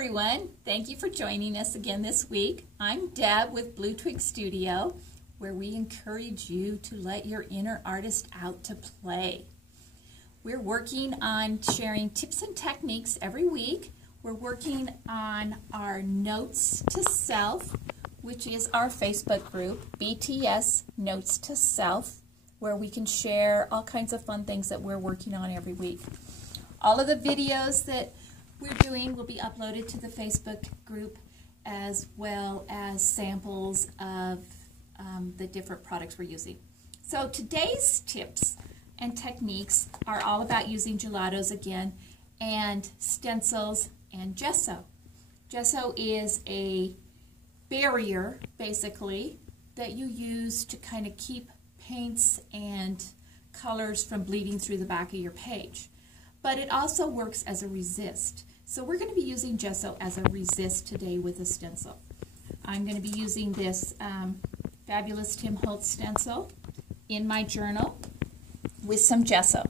everyone. Thank you for joining us again this week. I'm Deb with Blue Twig Studio, where we encourage you to let your inner artist out to play. We're working on sharing tips and techniques every week. We're working on our Notes to Self, which is our Facebook group, BTS Notes to Self, where we can share all kinds of fun things that we're working on every week. All of the videos that we're doing will be uploaded to the Facebook group, as well as samples of the different products we're using. So today's tips and techniques are all about using gelatos again, and stencils and gesso. Gesso is a barrier, basically, that you use to kind of keep paints and colors from bleeding through the back of your page. But it also works as a resist. So we're going to be using gesso as a resist today with a stencil. I'm going to be using this fabulous Tim Holtz stencil in my journal with some gesso.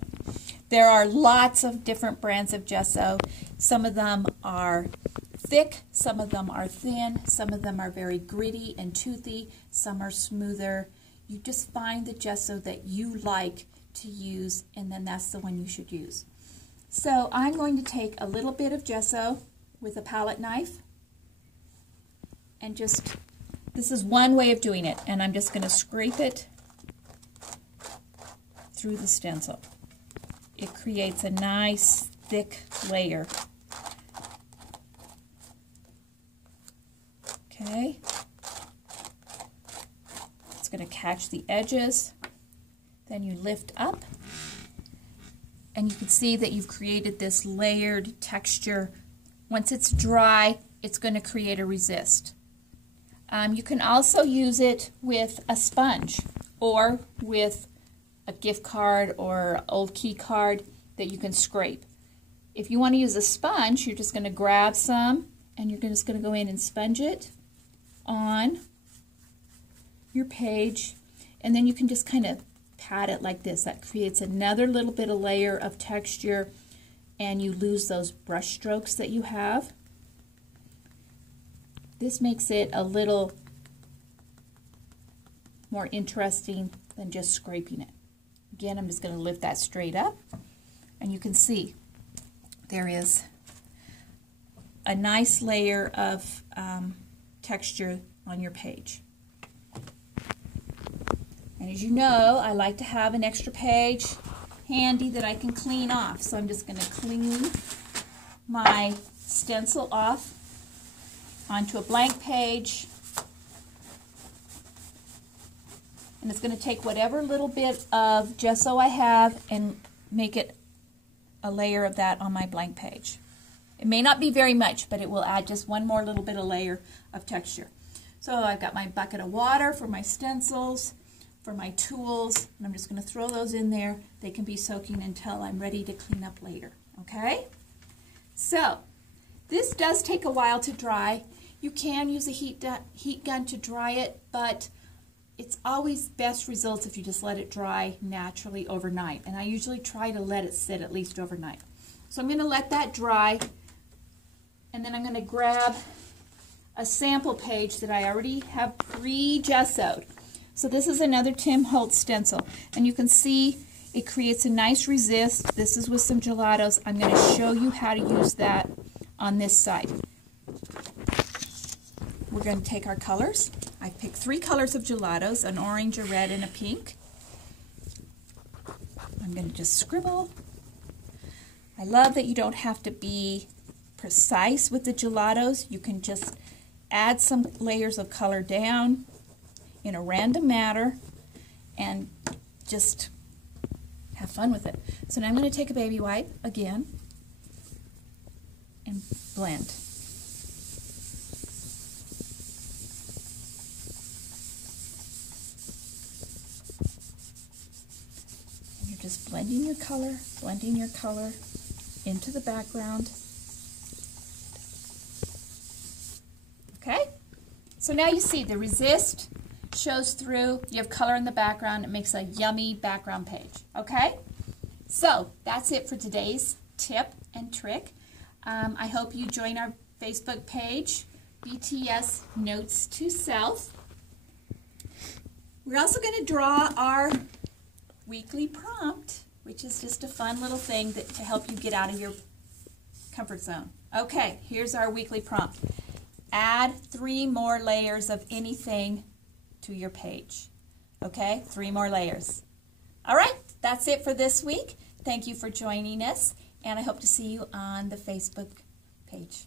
There are lots of different brands of gesso. Some of them are thick, some of them are thin, some of them are very gritty and toothy, some are smoother. You just find the gesso that you like to use, and then that's the one you should use. So I'm going to take a little bit of gesso with a palette knife and just, this is one way of doing it, and I'm just going to scrape it through the stencil. It creates a nice thick layer. Okay. It's going to catch the edges. Then you lift up, and you can see that you've created this layered texture. Once it's dry, it's going to create a resist. You can also use it with a sponge or with a gift card or old key card that you can scrape. If you want to use a sponge, you're just going to grab some and you're just going to go in and sponge it on your page, and then you can just kind of pat it like this. That creates another little bit of layer of texture, and you lose those brush strokes that you have. This makes it a little more interesting than just scraping it. Again, I'm just going to lift that straight up, and you can see there is a nice layer of texture on your page. And as you know, I like to have an extra page handy that I can clean off. So I'm just going to clean my stencil off onto a blank page. And it's going to take whatever little bit of gesso I have and make it a layer of that on my blank page. It may not be very much, but it will add just one more little bit of layer of texture. So I've got my bucket of water for my stencils, for my tools, and I'm just going to throw those in there. They can be soaking until I'm ready to clean up later. Okay? So this does take a while to dry. You can use a heat gun to dry it, but it's always best results if you just let it dry naturally overnight. And I usually try to let it sit at least overnight. So I'm going to let that dry, and then I'm going to grab a sample page that I already have pre-gessoed. So this is another Tim Holtz stencil, and you can see it creates a nice resist. This is with some gelatos. I'm going to show you how to use that on this side. We're going to take our colors. I picked 3 colors of gelatos, an orange, a red, and a pink. I'm going to just scribble. I love that you don't have to be precise with the gelatos. You can just add some layers of color down in a random manner and just have fun with it. So now I'm going to take a baby wipe again and blend. And you're just blending your color into the background. Okay? So now you see the resist shows through, you have color in the background, it makes a yummy background page. Okay? So that's it for today's tip and trick. I hope you join our Facebook page, BTS Notes To Self. We're also going to draw our weekly prompt, which is just a fun little thing to help you get out of your comfort zone. Okay, here's our weekly prompt. Add 3 more layers of anything to your page. Okay, 3 more layers. All right, that's it for this week. Thank you for joining us, and I hope to see you on the Facebook page.